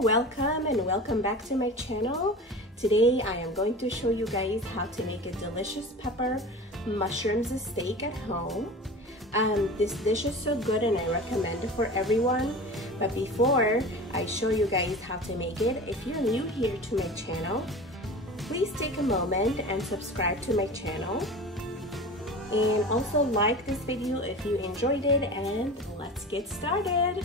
welcome back to my channel. Today I am going to show you guys how to make a delicious pepper mushrooms steak at home. This dish is so good and I recommend it for everyone. But before I show you guys how to make it, if you're new here to my channel, please take a moment and subscribe to my channel. And also like this video if you enjoyed it, and let's get started.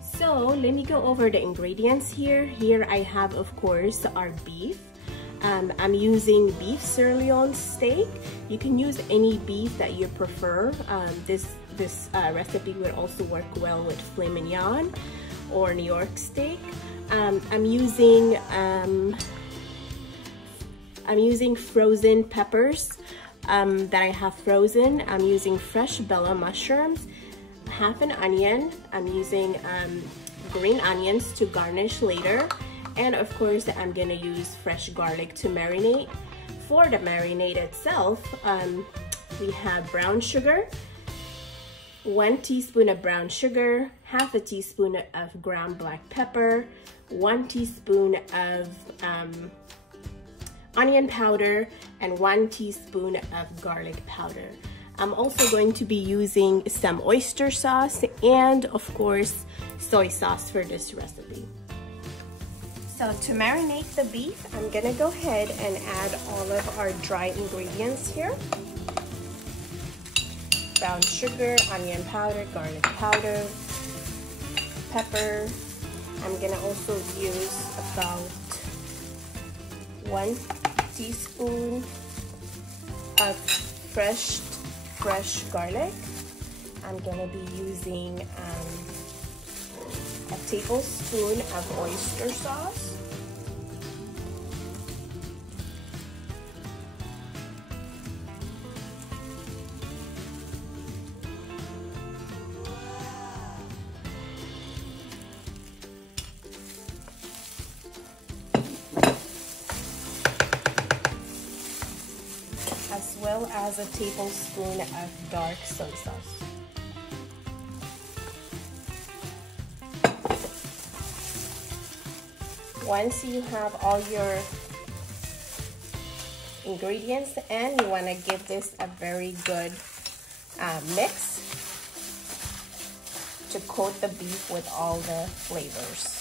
So let me go over the ingredients here. Here I have, of course, our beef. I'm using beef sirloin steak. You can use any beef that you prefer. This recipe would also work well with filet mignon or New York steak. I'm using frozen peppers that I have frozen. I'm using fresh bella mushrooms, half an onion. I'm using green onions to garnish later, and of course I'm gonna use fresh garlic to marinate. For the marinade itself, we have brown sugar, 1 teaspoon of brown sugar, half a teaspoon of ground black pepper, 1 teaspoon of onion powder, and 1 teaspoon of garlic powder. I'm also going to be using some oyster sauce and, of course, soy sauce for this recipe. So to marinate the beef, I'm gonna go ahead and add all of our dry ingredients here. Brown sugar, onion powder, garlic powder, pepper. I'm gonna also use about 1 teaspoon of fresh garlic. I'm gonna be using a tablespoon of oyster sauce. As well as a tablespoon of dark soy sauce. Once you have all your ingredients in, you want to give this a very good mix to coat the beef with all the flavors.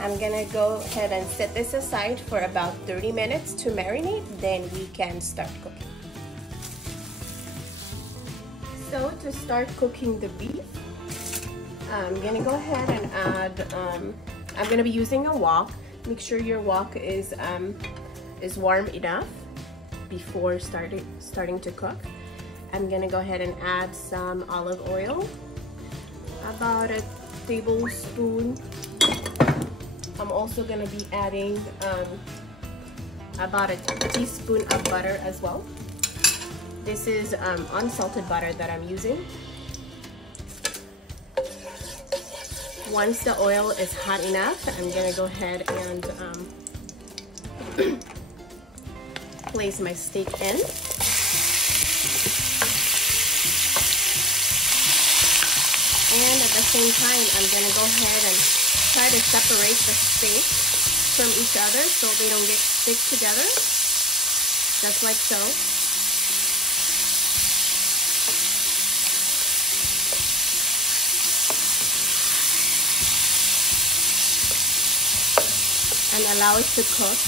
I'm gonna go ahead and set this aside for about 30 minutes to marinate, then we can start cooking. So to start cooking the beef, I'm gonna go ahead and add, I'm gonna be using a wok. Make sure your wok is warm enough before starting to cook. I'm gonna go ahead and add some olive oil, about a tablespoon. I'm also going to be adding about a teaspoon of butter as well. This is unsalted butter that I'm using. Once the oil is hot enough, I'm going to go ahead and place my steak in. And at the same time, I'm going to go ahead and try to separate the steak from each other so they don't get stick together, just like so. And allow it to cook.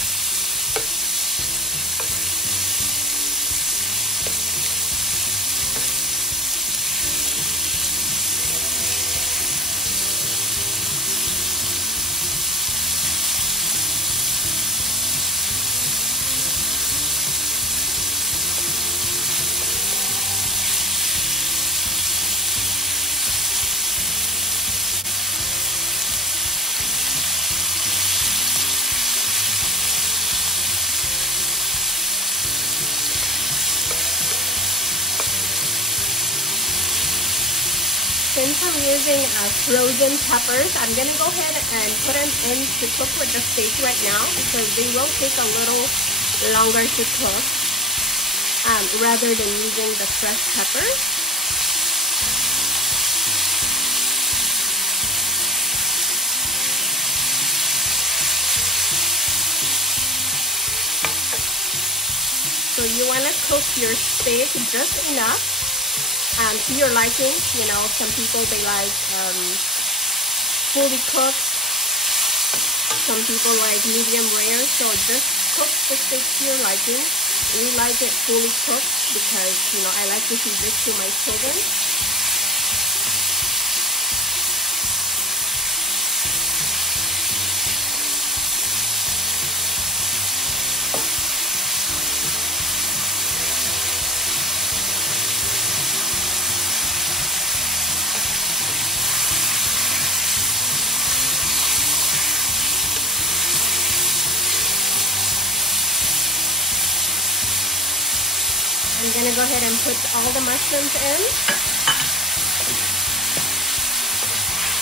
Since I'm using frozen peppers, I'm gonna go ahead and put them in to cook with the steak right now because they will take a little longer to cook rather than using the fresh peppers. So you want to cook your steak just enough to your liking. You know, some people they like fully cooked, some people like medium rare, so just cook the steak to your liking. We like it fully cooked because, you know, I like to feed this to my children. I'm gonna go ahead and put all the mushrooms in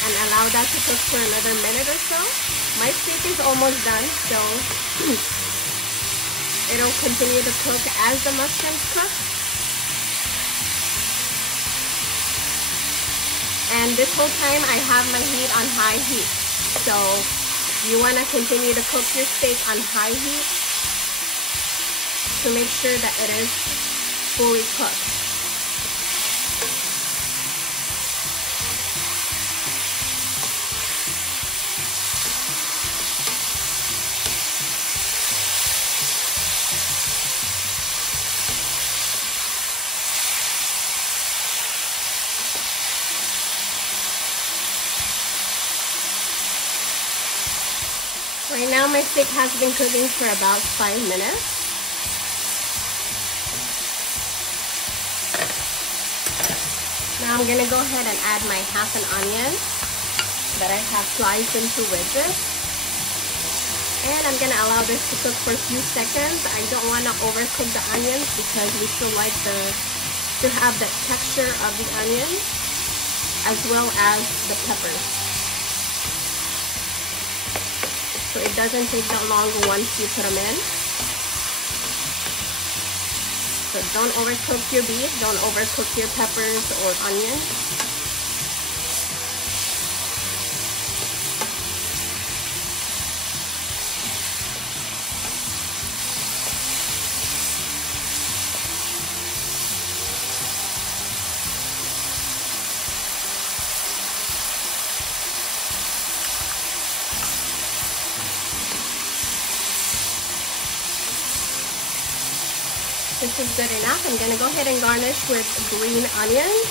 and allow that to cook for another minute or so. My steak is almost done, so it'll continue to cook as the mushrooms cook. And this whole time I have my heat on high heat. So you wanna continue to cook your steak on high heat to make sure that it is fully cooked. Right now my steak has been cooking for about 5 minutes. Now I'm gonna go ahead and add my half an onion that I have sliced into wedges. And I'm gonna allow this to cook for a few seconds. I don't wanna overcook the onions because we still like to have the texture of the onion as well as the peppers. So it doesn't take that long once you put them in. So don't overcook your beef, don't overcook your peppers or onions. This is good enough. I'm gonna go ahead and garnish with green onions.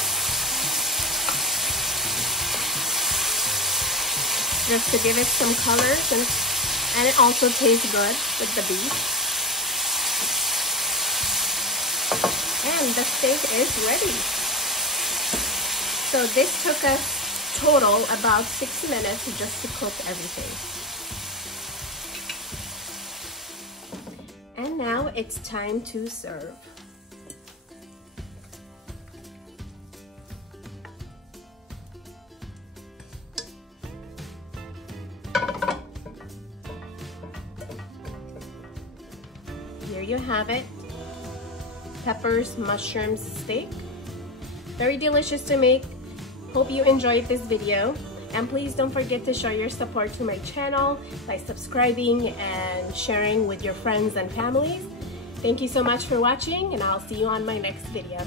Just to give it some color, and it also tastes good with the beef. And the steak is ready. So this took us total about 6 minutes just to cook everything. And now it's time to serve. Here you have it. Peppers, mushrooms, steak. Very delicious to make. Hope you enjoyed this video. And please don't forget to show your support to my channel by subscribing and sharing with your friends and families. Thank you so much for watching, and I'll see you on my next video.